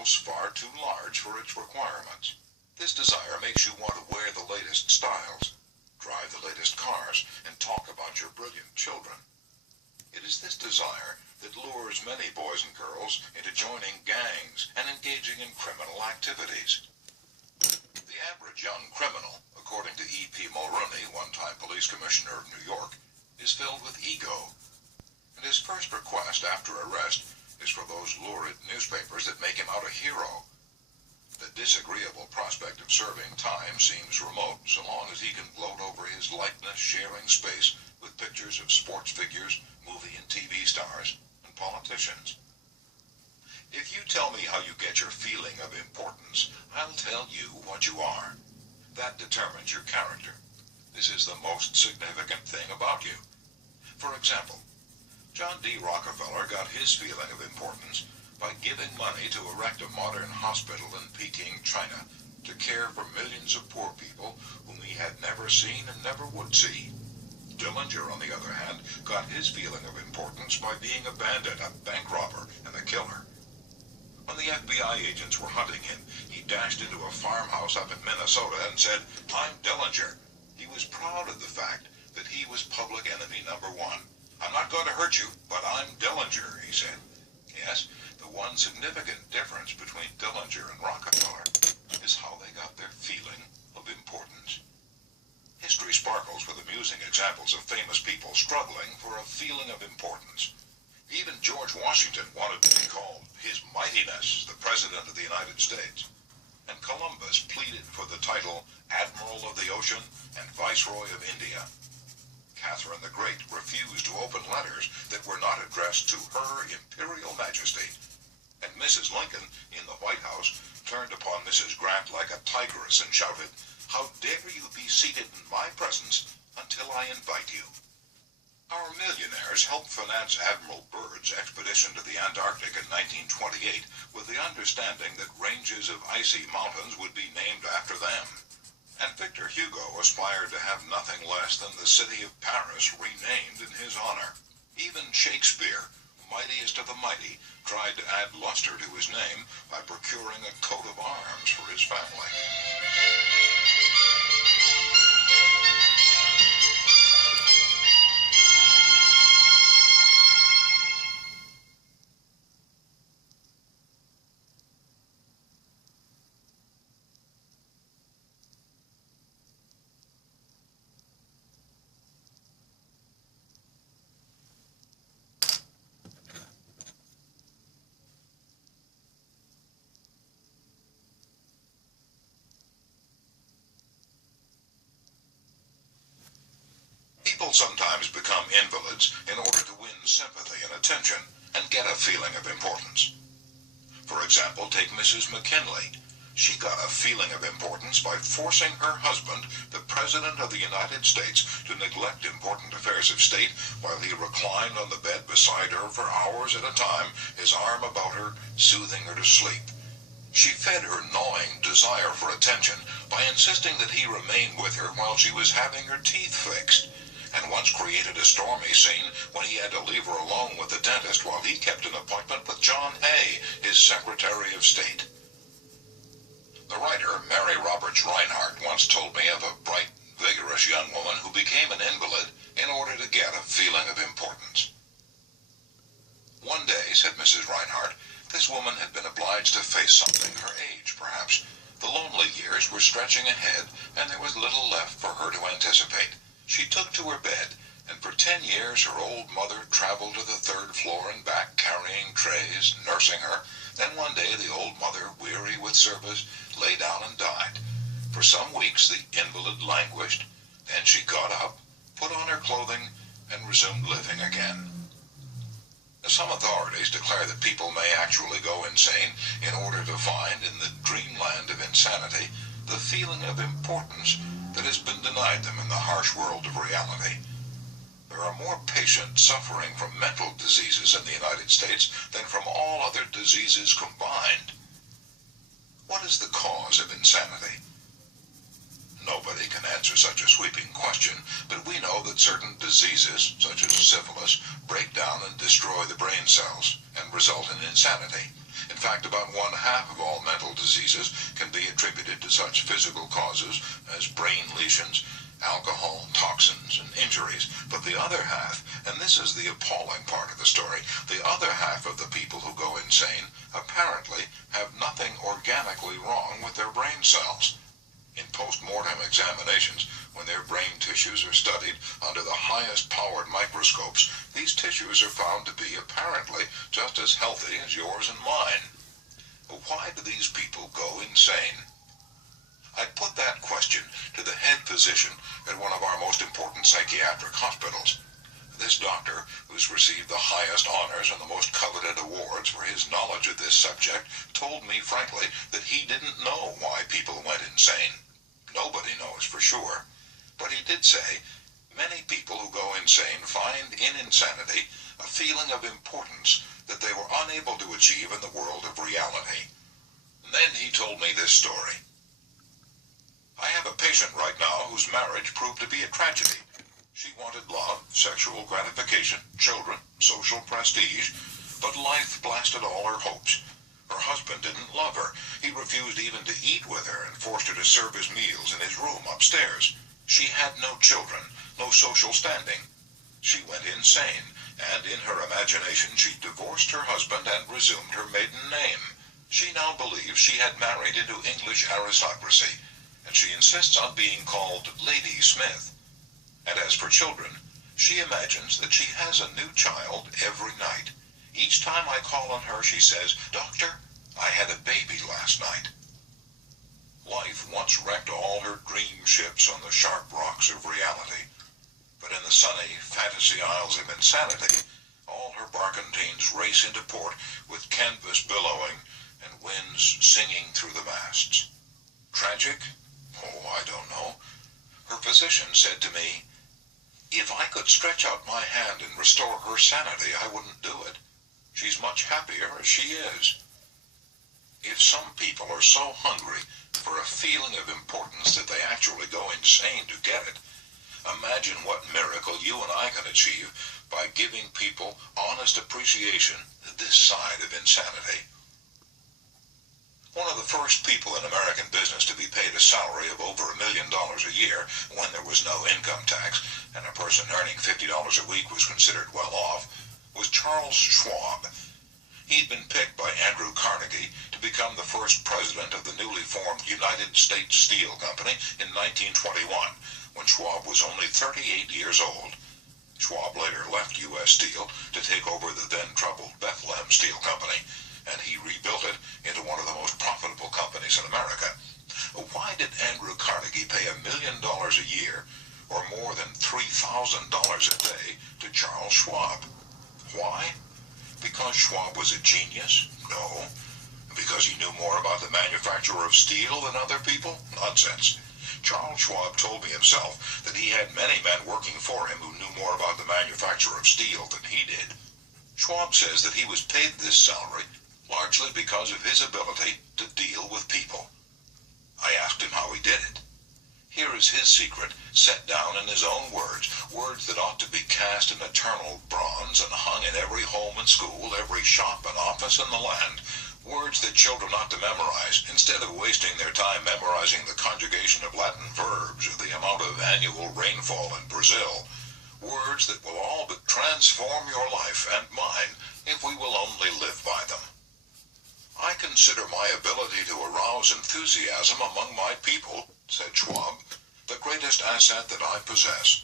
house far too large for its requirements. This desire makes you want to wear the latest styles, drive the latest cars, and talk about your brilliant children. It is this desire that lures many boys and girls into joining gangs and engaging in criminal activities. The average young criminal, according to E.P. Mulrooney, one-time police commissioner of New York, is filled with ego, and his first request after arrest is for those lurid newspapers that make him out a hero. The disagreeable prospect of serving time seems remote so long as he can gloat over his likeness-sharing space with pictures of sports figures, movie and TV stars, and politicians. If you tell me how you get your feeling of importance, I'll tell you what you are. That determines your character. This is the most significant thing about you. For example, John D. Rockefeller got his feeling of importance by giving money to erect a modern hospital in Peking, China, to care for millions of poor people whom he had never seen and never would see. Dillinger, on the other hand, got his feeling of importance by being a bandit, a bank robber, and a killer. When the FBI agents were hunting him, he dashed into a farmhouse up in Minnesota and said, "I'm Dillinger." He was proud of the fact that he was public enemy number one. "I'm not going to hurt you, but I'm Dillinger," he said. Yes, the one significant difference between Dillinger and Rockefeller is how they got their feeling of importance. History sparkles with amusing examples of famous people struggling for a feeling of importance. Even George Washington wanted to be called His Mightiness, the President of the United States. And Columbus pleaded for the title Admiral of the Ocean and Viceroy of India. Catherine the Great refused to open letters that were not addressed to her Imperial Majesty. And Mrs. Lincoln, in the White House, turned upon Mrs. Grant like a tigress and shouted, "How dare you be seated in my presence until I invite you?" Our millionaires helped finance Admiral Byrd's expedition to the Antarctic in 1928 with the understanding that ranges of icy mountains would be named after them. And Victor Hugo aspired to have nothing less than the city of Paris renamed in his honor. Even Shakespeare, mightiest of the mighty, tried to add luster to his name by procuring a coat of arms for his family. People sometimes become invalids in order to win sympathy and attention and get a feeling of importance. For example, take Mrs. McKinley. She got a feeling of importance by forcing her husband, the President of the United States, to neglect important affairs of state while he reclined on the bed beside her for hours at a time, his arm about her, soothing her to sleep. She fed her gnawing desire for attention by insisting that he remain with her while she was having her teeth fixed, and once created a stormy scene when he had to leave her alone with the dentist while he kept an appointment with John Hay, his Secretary of State. The writer Mary Roberts Reinhardt once told me of a bright, vigorous young woman who became an invalid in order to get a feeling of importance. One day, said Mrs. Reinhardt, this woman had been obliged to face something, her age perhaps. The lonely years were stretching ahead, and there was little left for her to anticipate. She took to her bed, and for 10 years her old mother traveled to the 3rd floor and back carrying trays, nursing her. Then one day the old mother, weary with service, lay down and died. For some weeks the invalid languished. Then she got up, put on her clothing, and resumed living again. Some authorities declare that people may actually go insane in order to find in the dreamland of insanity the feeling of importance that has been denied them in the harsh world of reality. There are more patients suffering from mental diseases in the United States than from all other diseases combined. What is the cause of insanity? Nobody can answer such a sweeping question, but we know that certain diseases, such as syphilis, break down and destroy the brain cells and result in insanity. In fact, about 1/2 of all mental diseases can be attributed to such physical causes as brain lesions, alcohol, toxins, and injuries. But the other half, and this is the appalling part of the story, the other half of the people who go insane apparently have nothing organically wrong with their brain cells. In post-mortem examinations, when their brain tissues are studied under the highest powered microscopes, these tissues are found to be apparently just as healthy as yours and mine. Why do these people go insane? I put that question to the head physician at one of our most important psychiatric hospitals. This doctor, who's received the highest honors and the most coveted awards for his knowledge of this subject, told me frankly that he didn't know why people went insane. Nobody knows for sure. But he did say, many people who go insane find in insanity a feeling of importance that they were unable to achieve in the world of reality. And then he told me this story. I have a patient right now whose marriage proved to be a tragedy. She wanted love, sexual gratification, children, social prestige, but life blasted all her hopes. Her husband didn't love her. He refused even to eat with her and forced her to serve his meals in his room upstairs. She had no children, no social standing. She went insane, and in her imagination she divorced her husband and resumed her maiden name. She now believes she had married into English aristocracy, and she insists on being called Lady Smith. And as for children, she imagines that she has a new child every night. Each time I call on her, she says, "Doctor, I had a baby last night." Life once wrecked all her dream ships on the sharp rocks of reality. But in the sunny fantasy isles of insanity, all her barkentines race into port with canvas billowing and winds singing through the masts. Tragic? Oh, I don't know. Her physician said to me, "If I could stretch out my hand and restore her sanity, I wouldn't do it. She's much happier as she is." If some people are so hungry for a feeling of importance that they actually go insane to get it, imagine what miracle you and I can achieve by giving people honest appreciation this side of insanity. One of the first people in American business to be paid a salary of over $1 million a year when there was no income tax and a person earning $50 a week was considered well off was Charles Schwab. He'd been picked by Andrew Carnegie to become the first president of the newly formed United States Steel Company in 1921, when Schwab was only 38 years old. Schwab later left U.S. Steel to take over the then-troubled Bethlehem Steel Company, and he rebuilt it into one of the most profitable companies in America. Why did Andrew Carnegie pay $1 million a year, or more than $3,000 a day, to Charles Schwab? Why? Because Schwab was a genius? No. Because he knew more about the manufacture of steel than other people? Nonsense. Charles Schwab told me himself that he had many men working for him who knew more about the manufacture of steel than he did. Schwab says that he was paid this salary largely because of his ability to deal with people. I asked him how he did it. Here is his secret, set down in his own words, words that ought to be cast in eternal bronze and hung in every home and school, every shop and office in the land, words that children ought to memorize, instead of wasting their time memorizing the conjugation of Latin verbs or the amount of annual rainfall in Brazil, words that will all but transform your life and mine if we will only live by them. I consider my ability to arouse enthusiasm among my people, said Schwab, the greatest asset that I possess.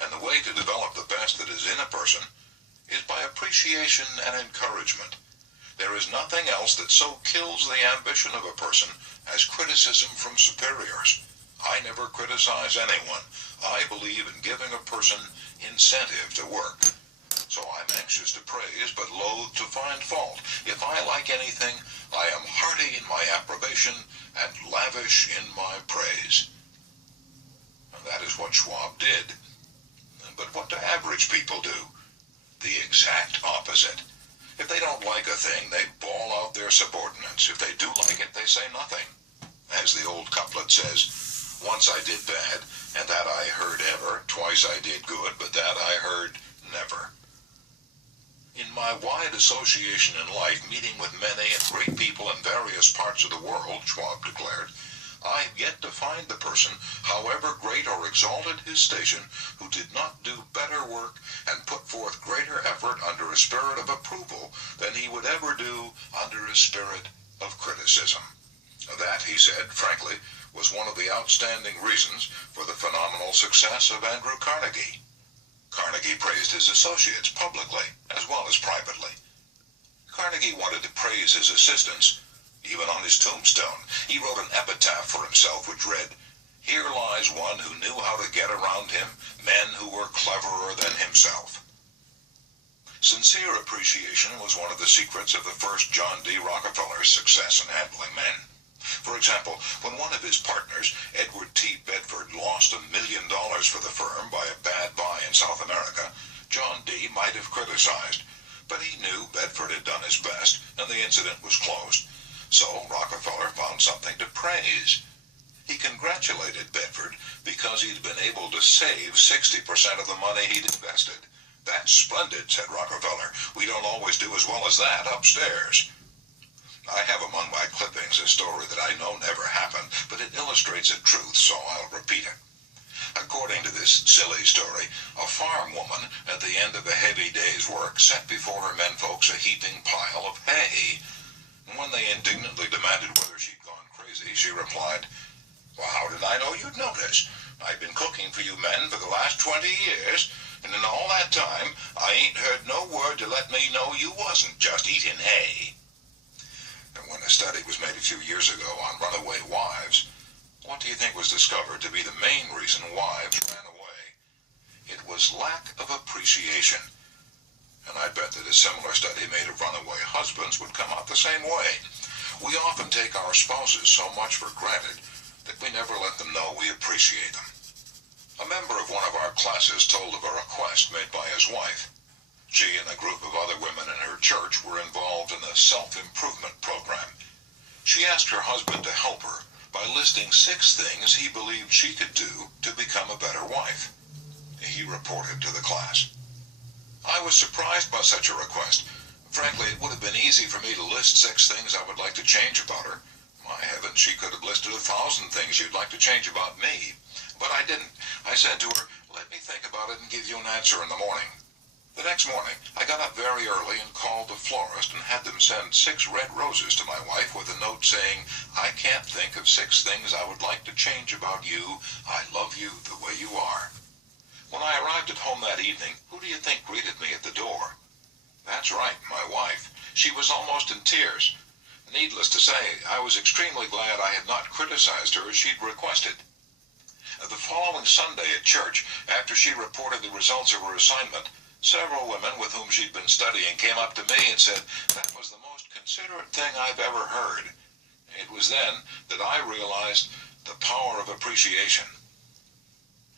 And the way to develop the best that is in a person is by appreciation and encouragement. There is nothing else that so kills the ambition of a person as criticism from superiors. I never criticize anyone. I believe in giving a person incentive to work. So I'm anxious to praise, but loath to find fault. If I like anything, I am hearty in my approbation and lavish in my praise. And that is what Schwab did. But what do average people do? The exact opposite. If they don't like a thing, they bawl out their subordinates. If they do like it, they say nothing. As the old couplet says, Once I did bad, and that I heard ever. Twice I did good, but that I heard never. In my wide association in life, meeting with many and great people in various parts of the world, Schwab declared, I have yet to find the person, however great or exalted his station, who did not do better work and put forth greater effort under a spirit of approval than he would ever do under a spirit of criticism. That, he said, frankly, was one of the outstanding reasons for the phenomenal success of Andrew Carnegie. Carnegie praised his associates publicly as well as privately. Carnegie wanted to praise his assistants. Even on his tombstone, he wrote an epitaph for himself which read, "Here lies one who knew how to get around him men who were cleverer than himself." Sincere appreciation was one of the secrets of the first John D. Rockefeller's success in handling men. For example, when one of his partners, Edward T. Bedford, lost $1 million for the firm by a bad buy in South America, John D. might have criticized, but he knew Bedford had done his best and the incident was closed. So Rockefeller found something to praise. He congratulated Bedford because he'd been able to save 60% of the money he'd invested. "That's splendid," said Rockefeller. "We don't always do as well as that upstairs." I have among my clippings a story that I know never happened, but it illustrates a truth, so I'll repeat it. According to this silly story, a farm woman at the end of a heavy day's work set before her menfolks a heaping pile of hay. When they indignantly demanded whether she'd gone crazy, she replied, "Well, how did I know you'd notice? I've been cooking for you men for the last 20 years, and in all that time, I ain't heard no word to let me know you wasn't just eating hay." And when a study was made a few years ago on runaway wives, what do you think was discovered to be the main reason wives ran away? It was lack of appreciation. And I bet that a similar study made of runaway husbands would come out the same way. We often take our spouses so much for granted that we never let them know we appreciate them. A member of one of our classes told of a request made by his wife. She and a group of other women in her church were involved in a self-improvement program. She asked her husband to help her by listing 6 things he believed she could do to become a better wife. He reported to the class. I was surprised by such a request. Frankly, it would have been easy for me to list 6 things I would like to change about her. My heavens, she could have listed 1,000 things she'd like to change about me. But I didn't. I said to her, "Let me think about it and give you an answer in the morning." The next morning, I got up very early and called the florist and had them send 6 red roses to my wife with a note saying, "I can't think of 6 things I would like to change about you. I love you the way you are." When I arrived at home that evening, who do you think greeted me at the door? That's right, my wife. She was almost in tears. Needless to say, I was extremely glad I had not criticized her as she'd requested. The following Sunday at church, after she reported the results of her assignment, several women with whom she'd been studying came up to me and said, "That was the most considerate thing I've ever heard." It was then that I realized the power of appreciation.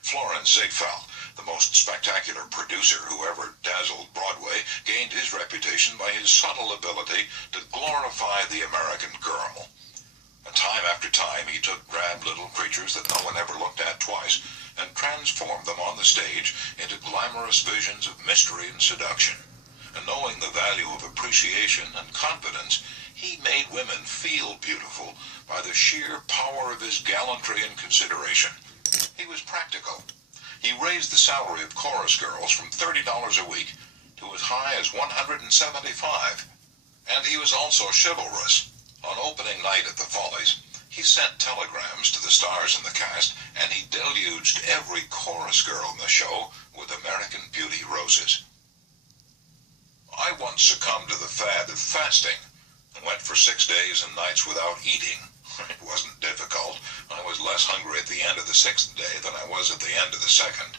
Florence Ziegfeld, the most spectacular producer who ever dazzled Broadway, gained his reputation by his subtle ability to glorify the American girl. And time after time he took drab little creatures that no one ever looked at twice and transformed them on the stage into glamorous visions of mystery and seduction. And knowing the value of appreciation and confidence, he made women feel beautiful by the sheer power of his gallantry and consideration. He was practical. He raised the salary of chorus girls from $30 a week to as high as $175. And he was also chivalrous. On opening night at the Follies, he sent telegrams to the stars in the cast, and he deluged every chorus girl in the show with American Beauty roses. I once succumbed to the fad of fasting and went for 6 days and nights without eating. It wasn't difficult. I was less hungry at the end of the 6th day than I was at the end of the 2nd.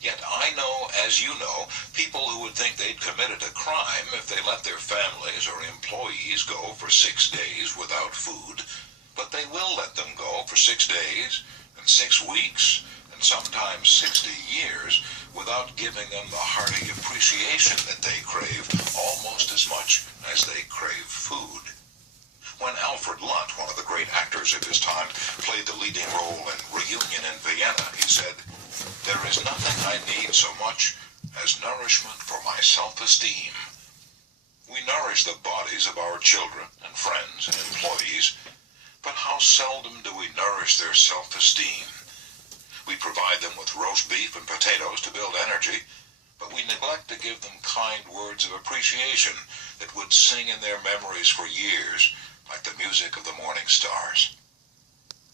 Yet I know, as you know, people who would think they'd committed a crime if they let their families or employees go for 6 days without food. But they will let them go for 6 days and 6 weeks and sometimes 60 years without giving them the hearty appreciation that they crave almost as much as they crave food. When Alfred Lunt, one of the great actors leaders of his time played the leading role in Reunion in Vienna, he said, "There is nothing I need so much as nourishment for my self-esteem." We nourish the bodies of our children and friends and employees, but how seldom do we nourish their self-esteem? We provide them with roast beef and potatoes to build energy, but we neglect to give them kind words of appreciation that would sing in their memories for years, like the music of the morning stars.